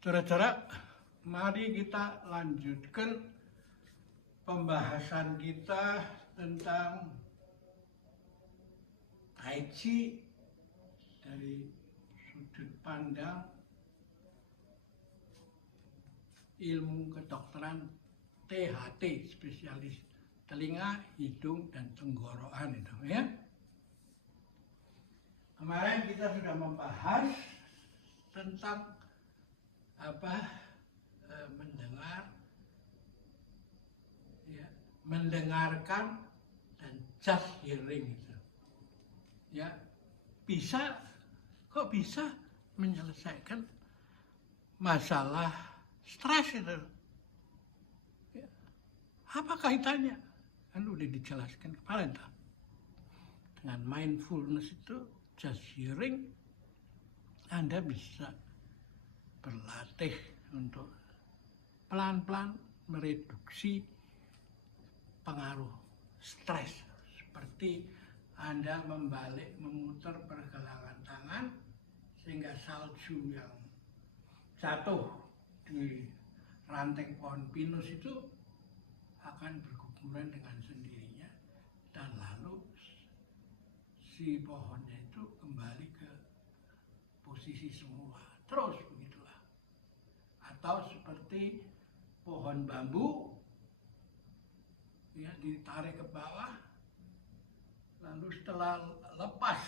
Saudara-saudara, mari kita lanjutkan pembahasan kita tentang Tai Chi dari sudut pandang ilmu kedokteran THT, spesialis telinga, hidung, dan tenggorokan itu ya. Kemarin kita sudah membahas tentang mendengarkan dan just hearing itu. Ya, kok bisa menyelesaikan masalah stres itu. Ya. Apa kaitannya? Kan udah dijelaskan kemarin tak? Dengan mindfulness itu just hearing, Anda bisa berlatih untuk pelan-pelan mereduksi pengaruh stres, seperti Anda memutar pergelangan tangan sehingga salju yang jatuh di ranting pohon pinus itu akan berguguran dengan sendirinya, dan lalu si pohonnya itu kembali ke posisi semula, terus begitulah. Atau seperti pohon bambu ya, ditarik ke bawah, lalu setelah lepas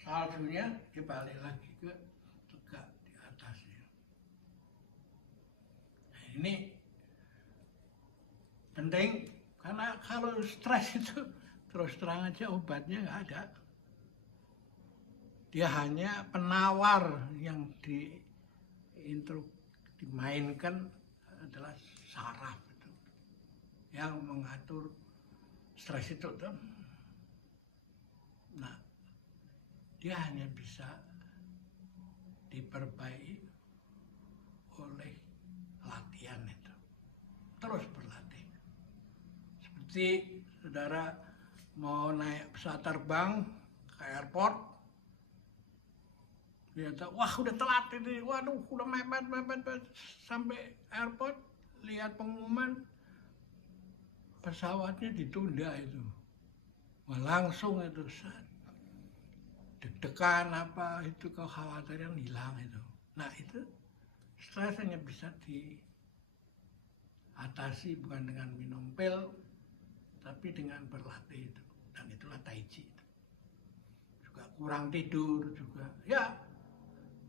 saljunya dibalik lagi ke tegak di atasnya. Nah, ini penting karena kalau stres itu terus terang aja obatnya nggak ada. Dia hanya penawar yang dimainkan adalah saraf itu yang mengatur stres itu tuh. Nah, dia hanya bisa diperbaiki oleh latihan itu, terus berlatih. Seperti saudara mau naik pesawat terbang ke airport, dia tahu, wah udah telat ini, waduh udah mepet sampai airport, lihat pengumuman pesawatnya ditunda itu, wah langsung itu deg-degan apa itu, kekhawatiran hilang itu. Nah itu stres hanya bisa diatasi bukan dengan minum pil, tapi dengan berlatih itu, dan itulah Tai Chi itu. Juga kurang tidur juga ya,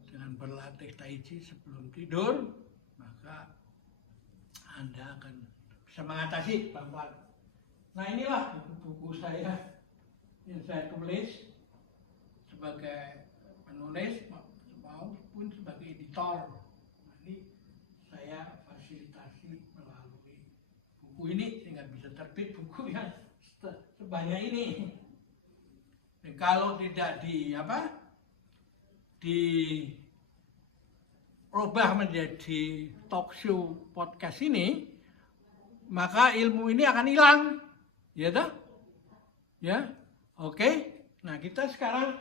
dengan berlatih Tai Chi sebelum tidur, maka Anda akan bisa mengatasi pelan-pelan. Nah inilah buku saya yang saya tulis sebagai penulis maupun sebagai editor. Jadi saya fasilitasi melalui buku ini sehingga bisa terbit buku yang sebanyak ini. Dan kalau tidak dirubah menjadi talk show podcast ini, maka ilmu ini akan hilang, ya toh? Ya, oke. Nah kita sekarang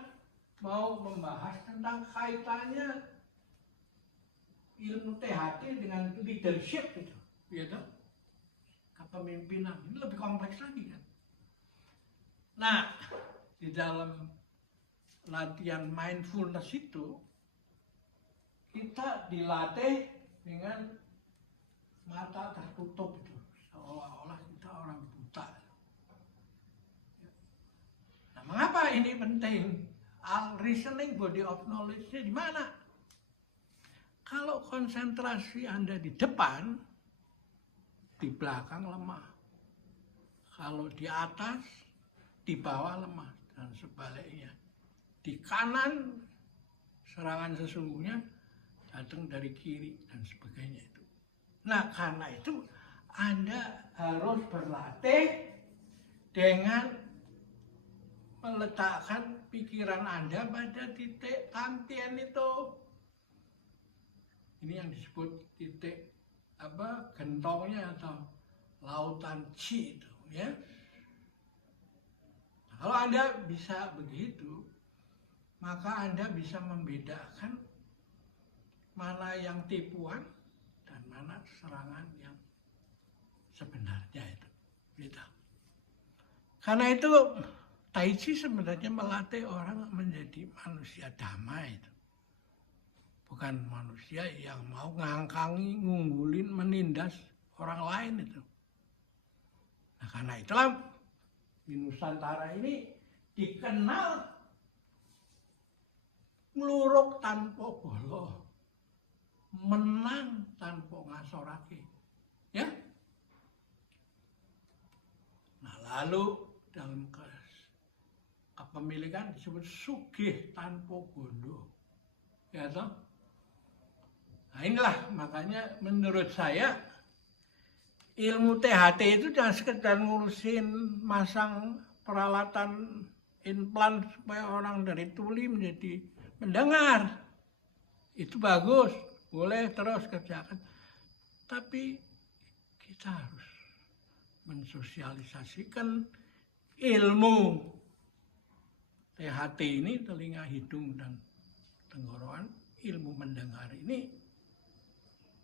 mau membahas tentang kaitannya ilmu THT dengan leadership itu, ya toh? Kepemimpinan ini lebih kompleks lagi kan. Nah, di dalam latihan mindfulness itu kita dilatih dengan mata tertutup itu, seolah-olah kita orang buta. Nah, mengapa ini penting? Reasoning body of knowledge-nya di mana? Kalau konsentrasi Anda di depan, di belakang lemah. Kalau di atas, di bawah lemah, dan sebaliknya. Di kanan, serangan sesungguhnya datang dari kiri, dan sebagainya itu. Nah, karena itu Anda harus berlatih dengan meletakkan pikiran Anda pada titik tantian itu. Ini yang disebut titik gentongnya atau lautan Chi itu, ya. Nah, kalau Anda bisa begitu, maka Anda bisa membedakan mana yang tipuan dan mana serangan yang sebenarnya itu. Gitu. Karena itu Tai Chi sebenarnya melatih orang menjadi manusia damai itu. Bukan manusia yang mau ngangkangi, ngunggulin, menindas orang lain itu. Nah, karena itulah di Nusantara ini dikenal ngluruk tanpa bolo, menang tanpa ngasorake. Ya. Nah, lalu dalam kepemilikan disebut sugih tanpa bondo. Ya toh? Nah, inilah makanya menurut saya ilmu THT itu jangan sekedar ngurusin masang peralatan implan supaya orang dari tuli menjadi mendengar. Itu bagus, boleh terus kerjakan. Tapi kita harus mensosialisasikan ilmu THT ini, telinga, hidung, dan tenggorokan, ilmu mendengar ini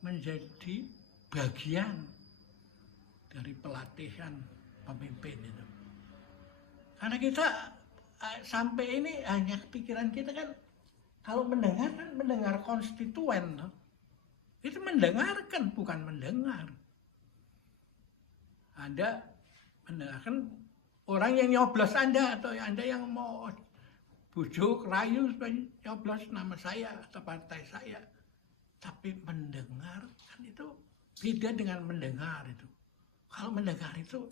menjadi bagian dari pelatihan pemimpin itu. Karena kita sampai ini hanya pikiran kita kan, kalau mendengar kan mendengar konstituen. Itu mendengarkan, bukan mendengar. Anda mendengarkan orang yang nyoblos Anda, atau Anda yang mau bujuk, rayu supaya nyoblos nama saya atau partai saya. Tapi mendengar kan itu beda dengan mendengar itu. Kalau mendengar itu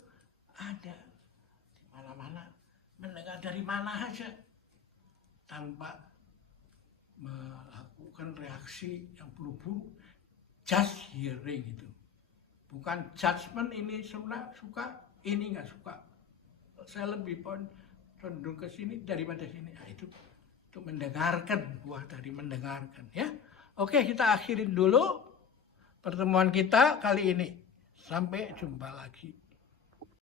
ada di mana-mana, mendengar dari mana aja tanpa melakukan reaksi yang buru-buru. Just hearing itu. Bukan judgment, ini suka, ini nggak suka. Saya lebih cenderung ke sini daripada sini. Nah, itu mendengarkan, buah dari mendengarkan, ya. Oke, kita akhirin dulu pertemuan kita kali ini. Sampai jumpa lagi.